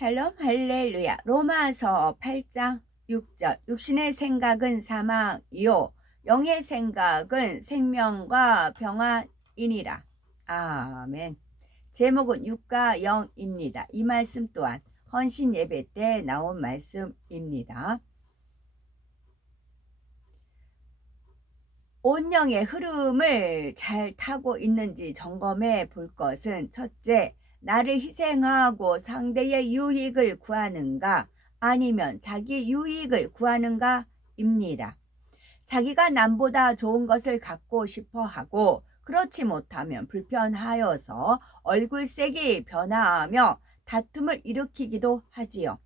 샬롬 할렐루야. 로마서 8장 6절. 육신의 생각은 사망이요 영의 생각은 생명과 평안이니라. 아멘. 제목은 육과 영입니다. 이 말씀 또한 헌신 예배 때 나온 말씀입니다. 온영의 흐름을 잘 타고 있는지 점검해 볼 것은 첫째, 나를 희생하고 상대의 유익을 구하는가 아니면 자기 유익을 구하는가입니다. 자기가 남보다 좋은 것을 갖고 싶어 하고 그렇지 못하면 불편하여서 얼굴색이 변화하며 다툼을 일으키기도 하지요.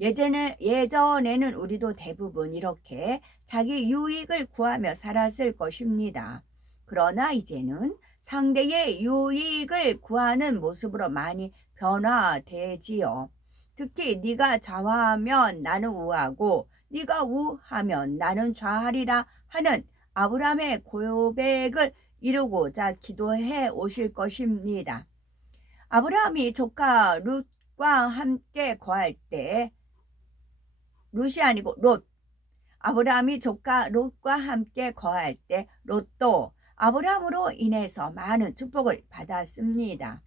예전에는 우리도 대부분 이렇게 자기 유익을 구하며 살았을 것입니다. 그러나 이제는 상대의 유익을 구하는 모습으로 많이 변화되지요. 특히 네가 좌하면 나는 우하고 네가 우하면 나는 좌하리라 하는 아브라함의 고백을 이루고자 기도해 오실 것입니다. 아브라함이 조카 룻과 함께 거할 때 룻이 아니고 롯. 아브라함이 조카 롯과 함께 거할 때 롯도 아브라함으로 인해서 많은 축복을 받았습니다.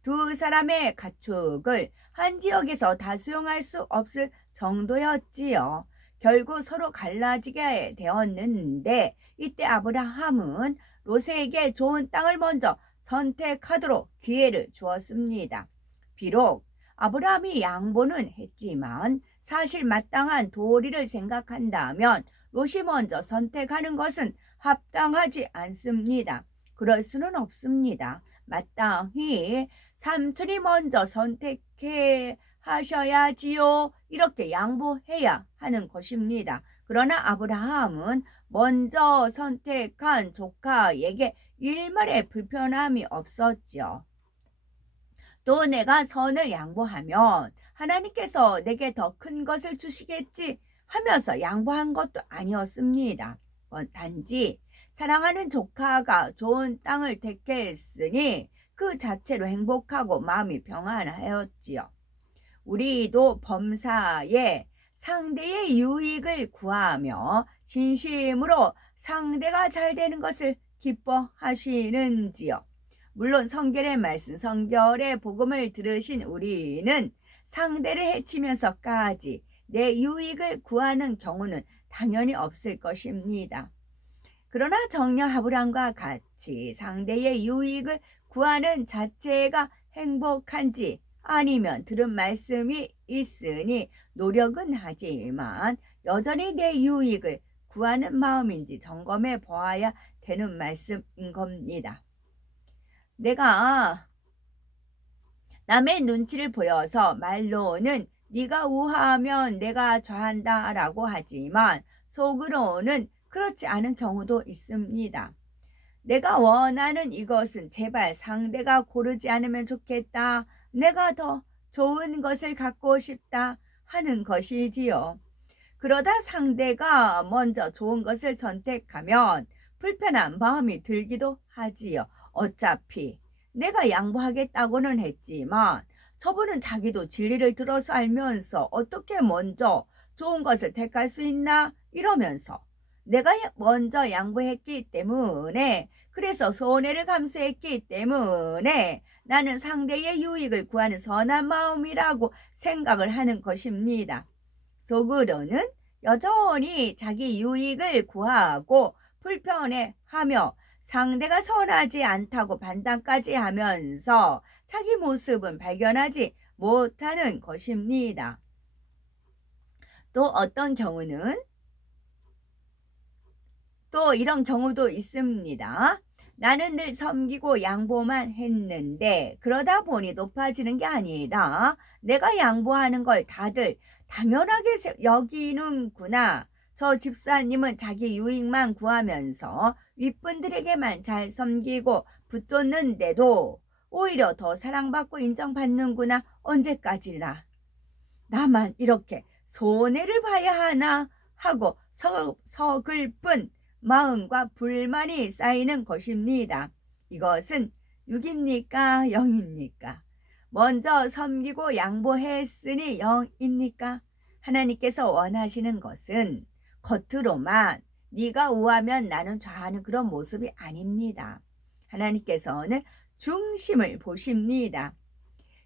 두 사람의 가축을 한 지역에서 다 수용할 수 없을 정도였지요. 결국 서로 갈라지게 되었는데 이때 아브라함은 롯에게 좋은 땅을 먼저 선택하도록 기회를 주었습니다. 비록 아브라함이 양보는 했지만 사실 마땅한 도리를 생각한다면 롯이 먼저 선택하는 것은 합당하지 않습니다. 그럴 수는 없습니다. 마땅히 삼촌이 먼저 선택해 하셔야지요. 이렇게 양보해야 하는 것입니다. 그러나 아브라함은 먼저 선택한 조카에게 일말의 불편함이 없었죠. 또 내가 선을 양보하면 하나님께서 내게 더 큰 것을 주시겠지 하면서 양보한 것도 아니었습니다. 단지 사랑하는 조카가 좋은 땅을 택했으니 그 자체로 행복하고 마음이 평안하였지요. 우리도 범사에 상대의 유익을 구하며 진심으로 상대가 잘 되는 것을 기뻐하시는지요. 물론 성결의 말씀, 성결의 복음을 들으신 우리는 상대를 해치면서까지 내 유익을 구하는 경우는 당연히 없을 것입니다. 그러나 정녕 아브라함과 같이 상대의 유익을 구하는 자체가 행복한지 아니면 들은 말씀이 있으니 노력은 하지만 여전히 내 유익을 구하는 마음인지 점검해 보아야 되는 말씀인 겁니다. 내가 남의 눈치를 보여서 말로는 네가 우하면 내가 좌한다 라고 하지만 속으로는 그렇지 않은 경우도 있습니다. 내가 원하는 이것은 제발 상대가 고르지 않으면 좋겠다. 내가 더 좋은 것을 갖고 싶다 하는 것이지요. 그러다 상대가 먼저 좋은 것을 선택하면 불편한 마음이 들기도 하지요. 어차피 내가 양보하겠다고는 했지만 저분은 자기도 진리를 들어서 알면서 어떻게 먼저 좋은 것을 택할 수 있나 이러면서 내가 먼저 양보했기 때문에 그래서 손해를 감수했기 때문에 나는 상대의 유익을 구하는 선한 마음이라고 생각을 하는 것입니다. 속으로는 여전히 자기 유익을 구하고 불편해하며 상대가 선하지 않다고 판단까지 하면서 자기 모습은 발견하지 못하는 것입니다. 또 어떤 경우는 또 이런 경우도 있습니다. 나는 늘 섬기고 양보만 했는데 그러다 보니 높아지는 게 아니라 내가 양보하는 걸 다들 당연하게 여기는구나. 저 집사님은 자기 유익만 구하면서 윗분들에게만 잘 섬기고 붙쫓는데도 오히려 더 사랑받고 인정받는구나. 언제까지나 나만 이렇게 손해를 봐야 하나 하고 서글픈 마음과 불만이 쌓이는 것입니다. 이것은 육입니까? 영입니까? 먼저 섬기고 양보했으니 영입니까? 하나님께서 원하시는 것은 겉으로만 네가 우하면 나는 좌하는 그런 모습이 아닙니다. 하나님께서는 중심을 보십니다.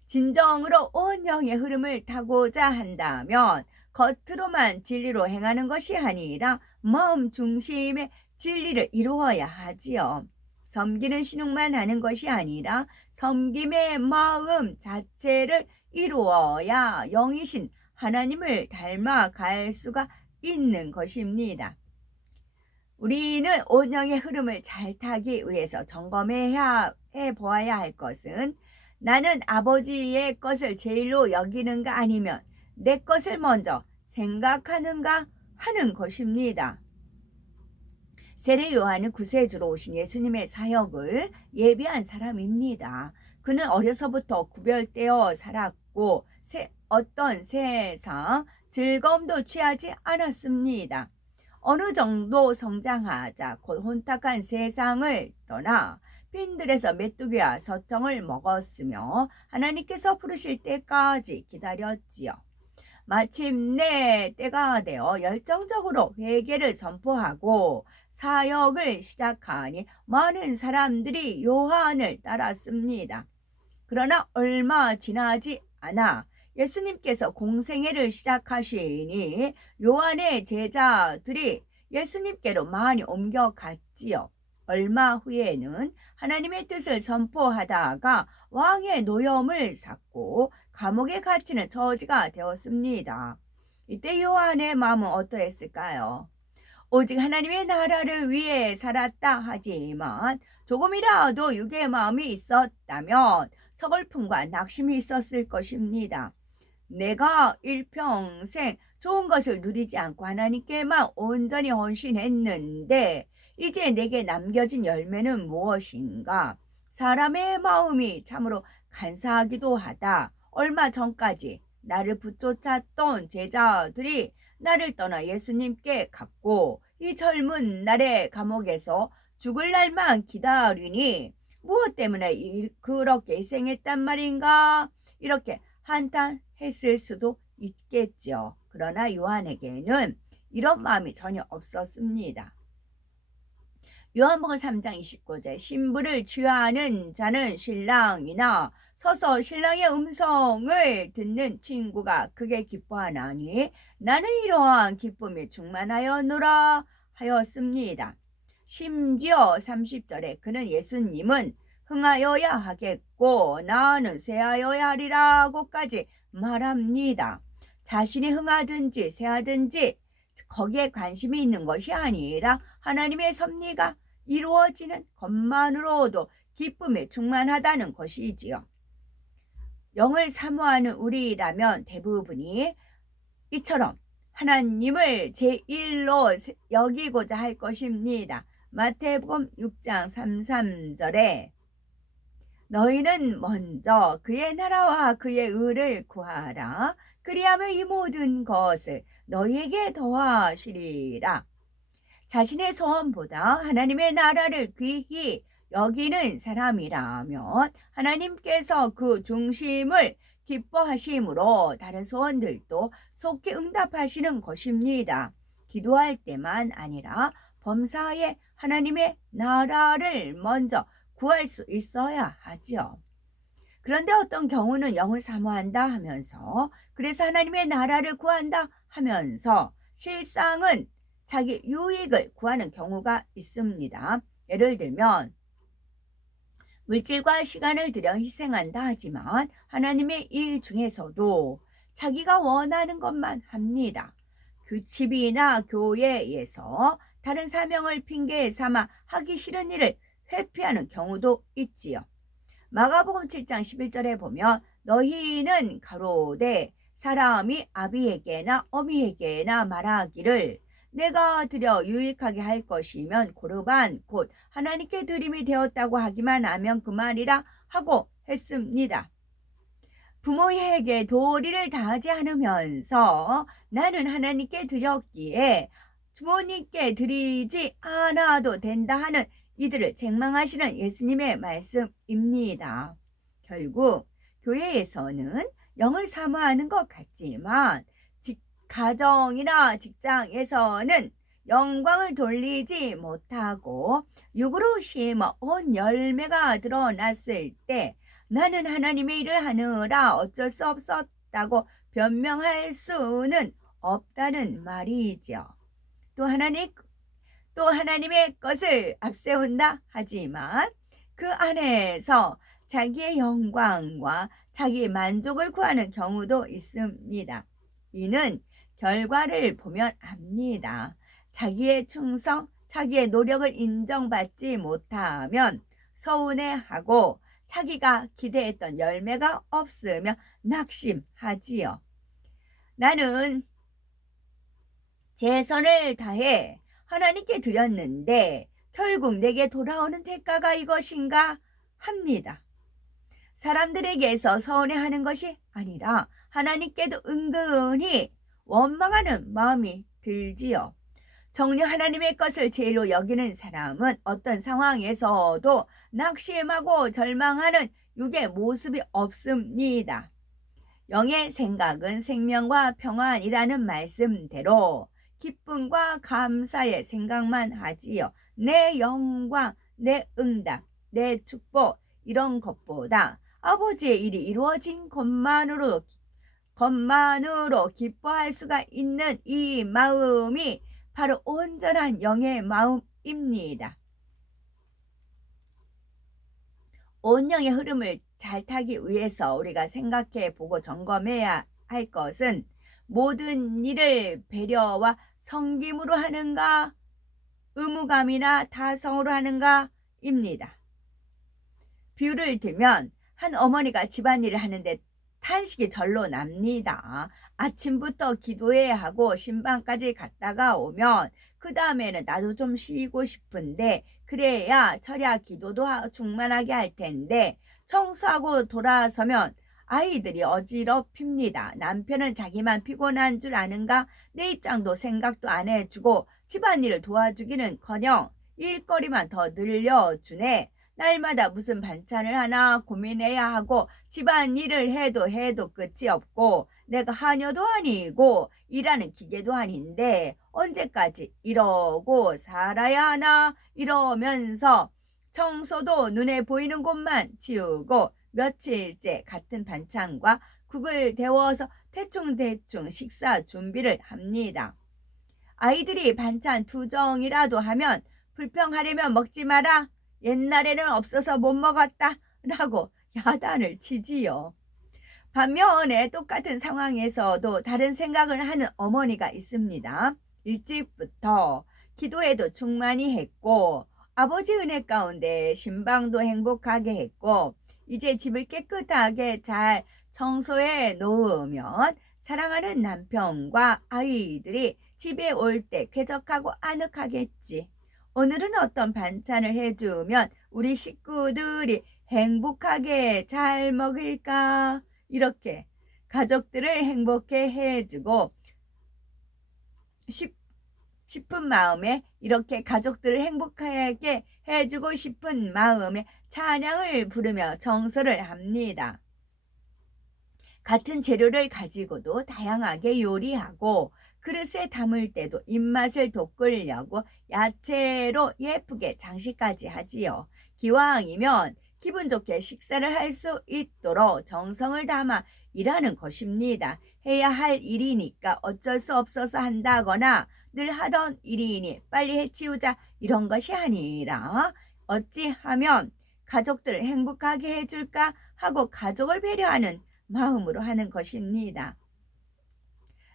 진정으로 온 영의 흐름을 타고자 한다면 겉으로만 진리로 행하는 것이 아니라 마음 중심의 진리를 이루어야 하지요. 섬기는 신용만 하는 것이 아니라 섬김의 마음 자체를 이루어야 영이신 하나님을 닮아갈 수가 있는 것입니다. 우리는 온영의 흐름을 잘 타기 위해서 점검해야 보아야 할 것은 나는 아버지의 것을 제일로 여기는가 아니면 내 것을 먼저 생각하는가 하는 것입니다. 세례 요한은 구세주로 오신 예수님의 사역을 예비한 사람입니다. 그는 어려서부터 구별되어 살았고 어떤 세상 즐거움도 취하지 않았습니다. 어느 정도 성장하자 곧 혼탁한 세상을 떠나 빈들에서 메뚜기와 서청을 먹었으며 하나님께서 부르실 때까지 기다렸지요. 마침내 때가 되어 열정적으로 회개를 선포하고 사역을 시작하니 많은 사람들이 요한을 따랐습니다. 그러나 얼마 지나지 않아 예수님께서 공생애를 시작하시니 요한의 제자들이 예수님께로 많이 옮겨갔지요. 얼마 후에는 하나님의 뜻을 선포하다가 왕의 노염을 샀고 감옥에 갇히는 처지가 되었습니다. 이때 요한의 마음은 어떠했을까요? 오직 하나님의 나라를 위해 살았다 하지만 조금이라도 육의 마음이 있었다면 서글픔과 낙심이 있었을 것입니다. 내가 일평생 좋은 것을 누리지 않고 하나님께만 온전히 헌신했는데 이제 내게 남겨진 열매는 무엇인가? 사람의 마음이 참으로 간사하기도 하다. 얼마 전까지 나를 붙쫓았던 제자들이 나를 떠나 예수님께 갔고 이 젊은 날의 감옥에서 죽을 날만 기다리니 무엇 때문에 그렇게 희생했단 말인가? 이렇게 한탄했을 수도 있겠죠. 그러나 요한에게는 이런 마음이 전혀 없었습니다. 요한복음 3장 29절 신부를 취하는 자는 신랑이나 서서 신랑의 음성을 듣는 친구가 크게 기뻐하나니 나는 이러한 기쁨이 충만하였노라 하였습니다. 심지어 30절에 그는 예수님은 흥하여야 하겠고 나는 쇠하여야 하리라고까지 말합니다. 자신이 흥하든지 쇠하든지 거기에 관심이 있는 것이 아니라 하나님의 섭리가 이루어지는 것만으로도 기쁨에 충만하다는 것이지요. 영을 사모하는 우리라면 대부분이 이처럼 하나님을 제1로 여기고자 할 것입니다. 마태복음 6장 33절에 너희는 먼저 그의 나라와 그의 의를 구하라. 그리하면 이 모든 것을 너희에게 더하시리라. 자신의 소원보다 하나님의 나라를 귀히 여기는 사람이라면 하나님께서 그 중심을 기뻐하심으로 다른 소원들도 속히 응답하시는 것입니다. 기도할 때만 아니라 범사에 하나님의 나라를 먼저 구할 수 있어야 하지요. 그런데 어떤 경우는 영을 사모한다 하면서 그래서 하나님의 나라를 구한다 하면서 실상은 자기 유익을 구하는 경우가 있습니다. 예를 들면 물질과 시간을 들여 희생한다 하지만 하나님의 일 중에서도 자기가 원하는 것만 합니다. 집이나 교회에서 다른 사명을 핑계 삼아 하기 싫은 일을 회피하는 경우도 있지요. 마가복음 7장 11절에 보면 너희는 가로되 사람이 아비에게나 어미에게나 말하기를 내가 드려 유익하게 할 것이면 고르반 곧 하나님께 드림이 되었다고 하기만 하면 그만이라 하고 했습니다. 부모에게 도리를 다하지 않으면서 나는 하나님께 드렸기에 부모님께 드리지 않아도 된다 하는 이들을 책망하시는 예수님의 말씀입니다. 결국 교회에서는 영을 사모하는 것 같지만 가정이나 직장에서는 영광을 돌리지 못하고 육으로 심어 온 열매가 드러났을 때 나는 하나님의 일을 하느라 어쩔 수 없었다고 변명할 수는 없다는 말이죠. 또 하나님의 것을 앞세운다 하지만 그 안에서 자기의 영광과 자기의 만족을 구하는 경우도 있습니다. 이는 결과를 보면 압니다. 자기의 충성, 자기의 노력을 인정받지 못하면 서운해하고 자기가 기대했던 열매가 없으면 낙심하지요. 나는 최선을 다해 하나님께 드렸는데 결국 내게 돌아오는 대가가 이것인가 합니다. 사람들에게서 서운해하는 것이 아니라 하나님께도 은근히 원망하는 마음이 들지요. 정녕 하나님의 것을 죄로 여기는 사람은 어떤 상황에서도 낙심하고 절망하는 육의 모습이 없습니다. 영의 생각은 생명과 평안이라는 말씀대로 기쁨과 감사의 생각만 하지요. 내 영광, 내 응답, 내 축복 이런 것보다 아버지의 일이 이루어진 것만으로 기뻐할 수가 있는 이 마음이 바로 온전한 영의 마음입니다. 온 영의 흐름을 잘 타기 위해서 우리가 생각해 보고 점검해야 할 것은 모든 일을 배려와 섬김으로 하는가, 의무감이나 타성으로 하는가입니다. 비유를 들면 한 어머니가 집안일을 하는데 탄식이 절로 납니다. 아침부터 기도해야 하고 신방까지 갔다가 오면 그 다음에는 나도 좀 쉬고 싶은데 그래야 철야 기도도 충만하게 할 텐데 청소하고 돌아서면 아이들이 어지럽힙니다. 남편은 자기만 피곤한 줄 아는가 내 입장도 생각도 안 해주고 집안일을 도와주기는커녕 일거리만 더 늘려주네. 날마다 무슨 반찬을 하나 고민해야 하고 집안일을 해도 끝이 없고 내가 하녀도 아니고 일하는 기계도 아닌데 언제까지 이러고 살아야 하나 이러면서 청소도 눈에 보이는 곳만 치우고 며칠째 같은 반찬과 국을 데워서 대충 식사 준비를 합니다. 아이들이 반찬 2정이라도 하면 불평하려면 먹지 마라. 옛날에는 없어서 못 먹었다 라고 야단을 치지요. 반면에 똑같은 상황에서도 다른 생각을 하는 어머니가 있습니다. 일찍부터 기도에도 충만히 했고 아버지 은혜 가운데 신방도 행복하게 했고 이제 집을 깨끗하게 잘 청소해 놓으면 사랑하는 남편과 아이들이 집에 올 때 쾌적하고 아늑하겠지. 오늘은 어떤 반찬을 해주면 우리 식구들이 행복하게 잘 먹을까? 이렇게 가족들을 행복해 해주고 싶은 마음에 이렇게 가족들을 행복하게 해주고 싶은 마음에 찬양을 부르며 청소를 합니다. 같은 재료를 가지고도 다양하게 요리하고 그릇에 담을 때도 입맛을 돋구려고 야채로 예쁘게 장식까지 하지요. 기왕이면 기분 좋게 식사를 할 수 있도록 정성을 담아 일하는 것입니다. 해야 할 일이니까 어쩔 수 없어서 한다거나 늘 하던 일이니 빨리 해치우자 이런 것이 아니라 어찌하면 가족들을 행복하게 해줄까 하고 가족을 배려하는 마음으로 하는 것입니다.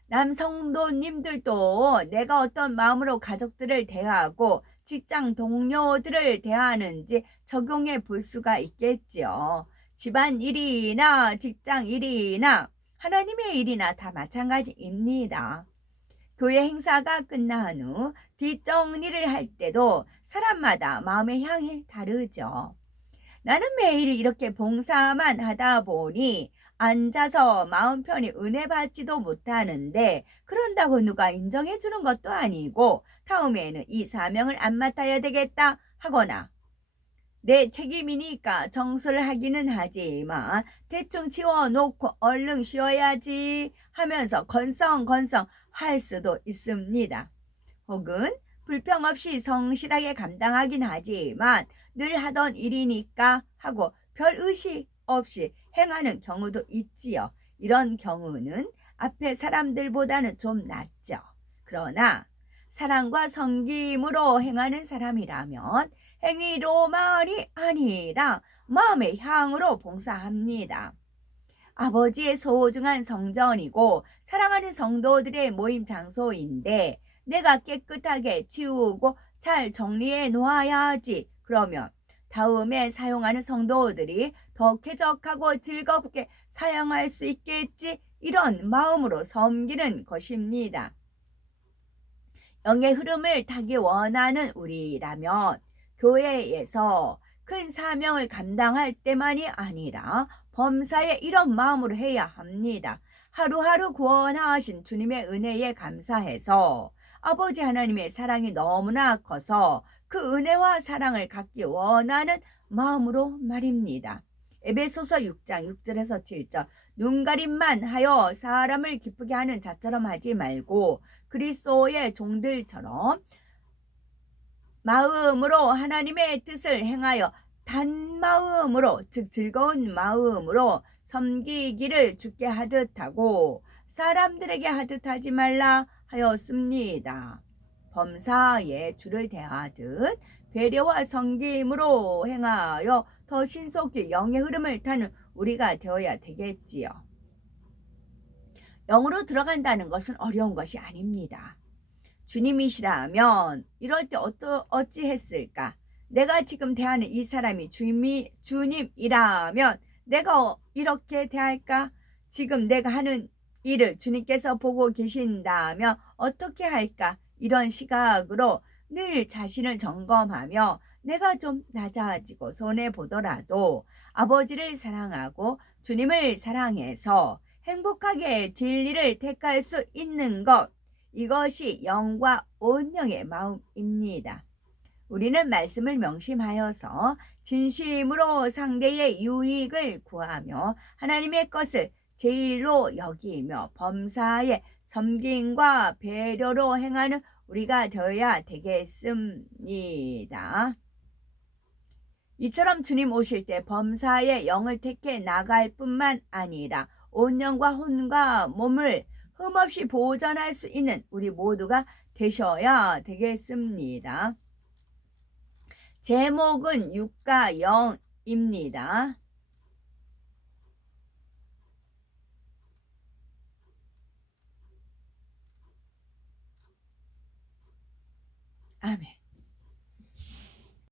남성도님들도 내가 어떤 마음으로 가족들을 대하고 직장 동료들을 대하는지 적용해 볼 수가 있겠죠. 집안일이나 직장일이나 하나님의 일이나 다 마찬가지입니다. 교회 행사가 끝난 후 뒷정리를 할 때도 사람마다 마음의 향이 다르죠. 나는 매일 이렇게 봉사만 하다 보니 앉아서 마음 편히 은혜 받지도 못하는데 그런다고 누가 인정해 주는 것도 아니고 다음에는 이 사명을 안 맡아야 되겠다 하거나 내 책임이니까 청소를 하기는 하지만 대충 치워놓고 얼른 쉬어야지 하면서 건성건성 할 수도 있습니다. 혹은 불평 없이 성실하게 감당하긴 하지만 늘 하던 일이니까 하고 별 의식 없이 행하는 경우도 있지요. 이런 경우는 앞에 사람들보다는 좀 낫죠. 그러나 사랑과 섬김으로 행하는 사람이라면 행위로만이 아니라 마음의 향으로 봉사합니다. 아버지의 소중한 성전이고 사랑하는 성도들의 모임 장소인데 내가 깨끗하게 치우고 잘 정리해 놓아야지. 그러면 다음에 사용하는 성도들이 더 쾌적하고 즐겁게 사용할 수 있겠지. 이런 마음으로 섬기는 것입니다. 영의 흐름을 타기 원하는 우리라면 교회에서 큰 사명을 감당할 때만이 아니라 범사에 이런 마음으로 해야 합니다. 하루하루 구원하신 주님의 은혜에 감사해서 아버지 하나님의 사랑이 너무나 커서 그 은혜와 사랑을 갖기 원하는 마음으로 말입니다. 에베소서 6장 6절에서 7절 눈가림만 하여 사람을 기쁘게 하는 자처럼 하지 말고 그리스도의 종들처럼 마음으로 하나님의 뜻을 행하여 단마음으로 즉 즐거운 마음으로 섬기기를 주께 하듯 하고 사람들에게 하듯 하지 말라 하였습니다. 범사에 주를 대하듯 배려와 섬김으로 행하여 더 신속히 영의 흐름을 타는 우리가 되어야 되겠지요. 영으로 들어간다는 것은 어려운 것이 아닙니다. 주님이시라면 이럴 때 어찌 했을까? 내가 지금 대하는 이 사람이 주님이라면 내가 이렇게 대할까? 지금 내가 하는 일을 주님께서 보고 계신다면 어떻게 할까? 이런 시각으로 늘 자신을 점검하며 내가 좀 낮아지고 손해보더라도 아버지를 사랑하고 주님을 사랑해서 행복하게 진리를 택할 수 있는 것, 이것이 영과 온 영의 마음입니다. 우리는 말씀을 명심하여서 진심으로 상대의 유익을 구하며 하나님의 것을 제일로 여기며 범사에 섬김과 배려로 행하는 우리가 되어야 되겠습니다. 이처럼 주님 오실 때 범사에 영을 택해 나갈 뿐만 아니라 온 영과 혼과 몸을 흠없이 보존할 수 있는 우리 모두가 되셔야 되겠습니다. 제목은 육과 영입니다. 아멘.